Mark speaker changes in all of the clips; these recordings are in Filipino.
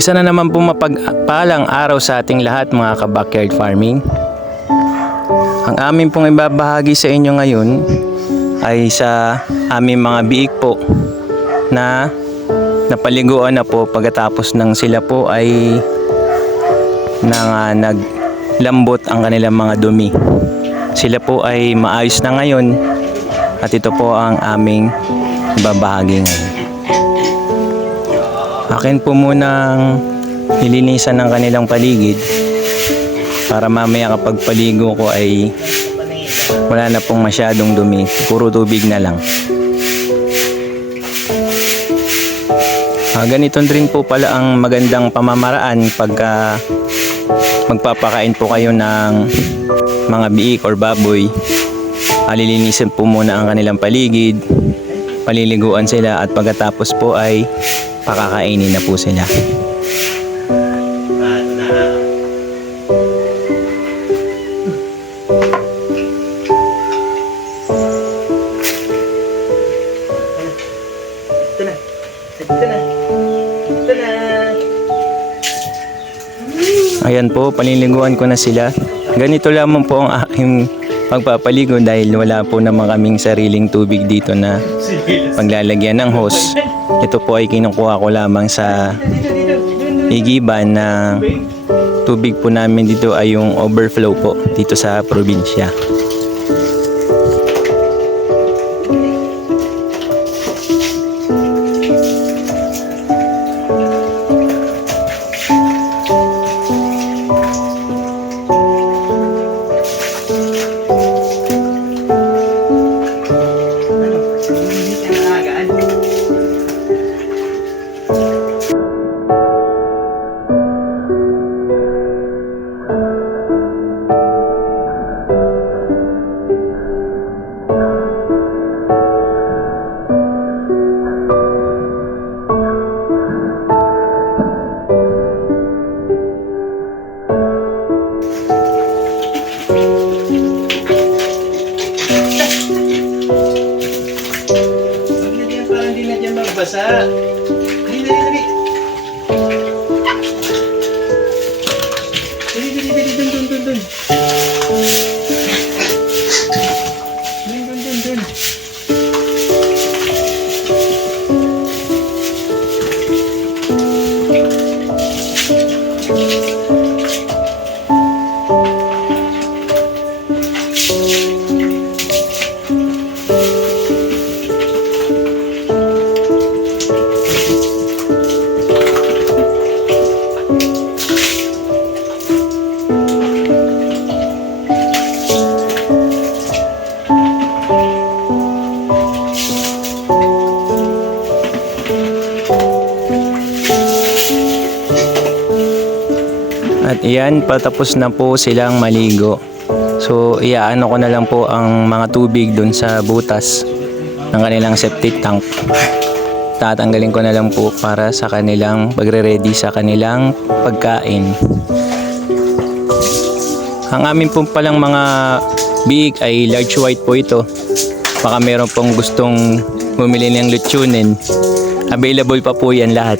Speaker 1: Isa na naman po mapagpalang araw sa ating lahat mga ka-backyard farming. Ang amin pong ibabahagi sa inyo ngayon ay sa aming mga biik po na napaliguan na po pagkatapos ng sila po ay nang ah, naglambot ang kanilang mga dumi. Sila po ay maayos na ngayon at ito po ang aming babahagi ngayon. Akin po munang nilinisan ng kanilang paligid para mamaya kapag paligo ko ay wala na pong masyadong dumi. Puro tubig na lang. Ah, ganito rin po pala ang magandang pamamaraan pagka magpapakain po kayo ng mga biik or baboy. Alilinisin po muna ang kanilang paligid, paliliguan sila at pagkatapos po ay pakakainin na po sila. Ayan po, paliliguan ko na sila. Ganito lamang po ang aking pagpapaligo dahil wala po naman kaming sariling tubig dito na paglalagyan ng hose. Ito po ay kinukuha ko lamang sa igiban na tubig po namin dito ay yung overflow po dito sa probinsya.
Speaker 2: Magbasa. Dali, dali, dali. Dali, dali, dali, dun, dun, dun, dun. Dun, dun, dun, dun.
Speaker 1: At iyan, patapos na po silang maligo. So, iyaano ko na lang po ang mga tubig dun sa butas ng kanilang septic tank. Tatanggalin ko na lang po para sa kanilang pagre-ready sa kanilang pagkain. Ang amin po palang mga biik ay large white po ito. Baka meron pong gustong bumili ng lechonin. Available pa po yan lahat.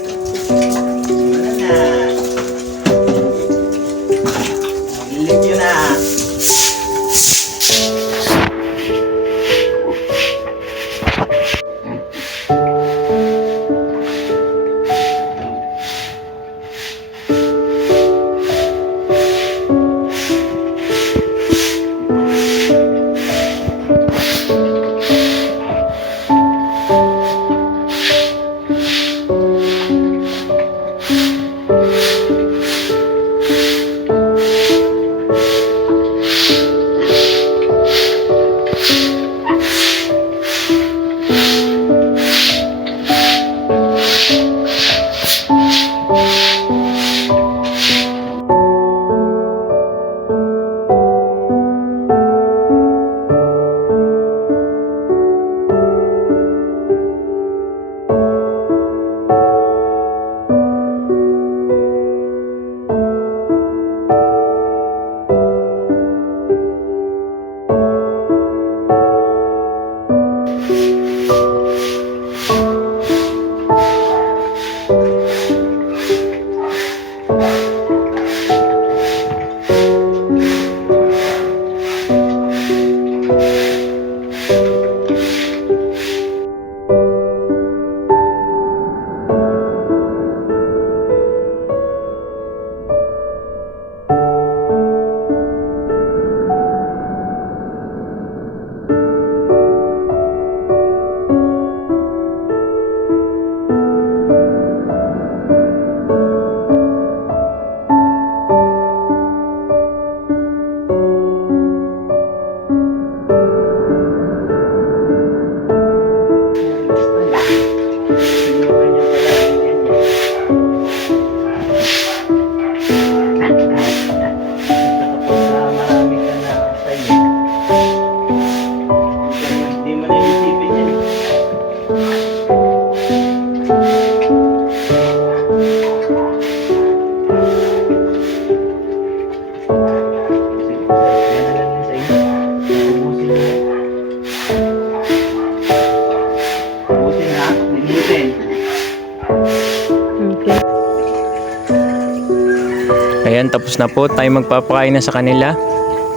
Speaker 1: Ayan, tapos na po. Tayo magpapakain na sa kanila.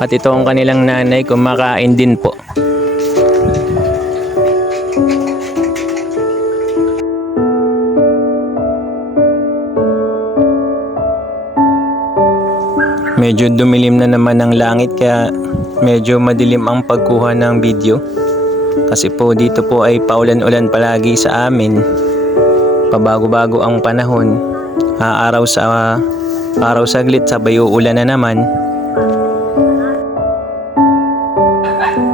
Speaker 1: At ito ang kanilang nanay kumakain din po. Medyo dumilim na naman ang langit kaya medyo madilim ang pagkuha ng video. Kasi po dito po ay paulan-ulan palagi sa amin. Pabago-bago ang panahon. Ah, araw sa araw saglit sabay uulan na naman.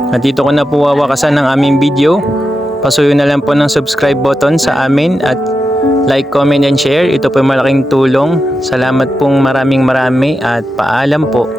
Speaker 1: At dito ko na po wawakasan ng aming video. Pasuyo na lang po ng subscribe button sa amin at like, comment, and share. Ito po malaking tulong. Salamat pong maraming marami at paalam po.